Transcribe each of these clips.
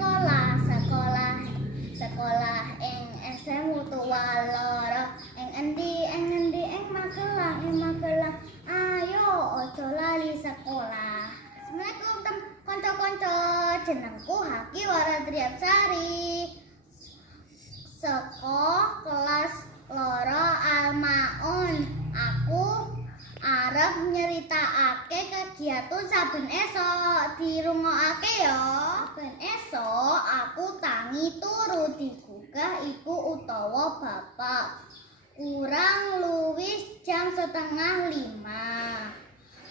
sekolah sekolah ing SMU Tuwaloro ing endi ing Magelang ayo ojo lali sekolah. Assalamualaikum kanca-kanca, jenengku Haki Waradriapsari saka kelas loro Almaun. Aku arep nyeritakake kegiatan saben esok, dirungokake ya. Saben esok aku tangi turu digugah ibu utawa bapak. Kurang luwih jam 4:30.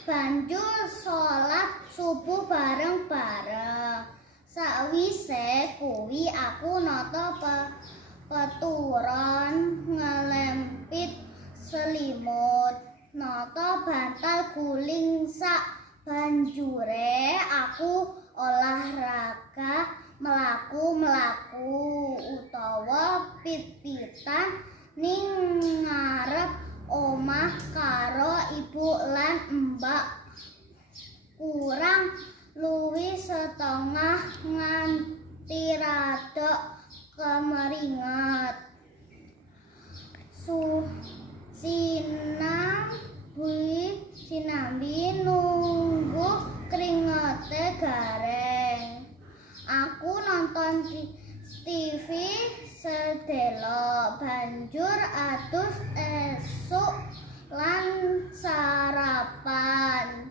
Banjur sholat subuh bareng-bareng. Sakwise kuwi aku nata peturon ngelempit selimut, nata bantal guling sak banjure aku olahraga mlaku-mlaku utawa pit-pitan ning ngarep omah karo ibu lan mbak. Kurang luwih setengah nganti rada kemeringet. Sinambi nunggu keringete gareng. Aku nonton TV sedelo, banjur adus esuk lan sarapan.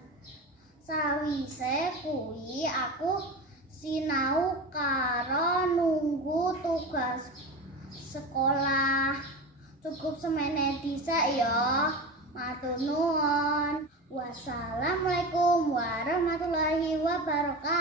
Sawise kuwi aku sinau karo nunggu tugas sekolah. Cukup semene dhisik ya. Matur nuwun. Wassalamualaikum warahmatullahi wabarakatuh.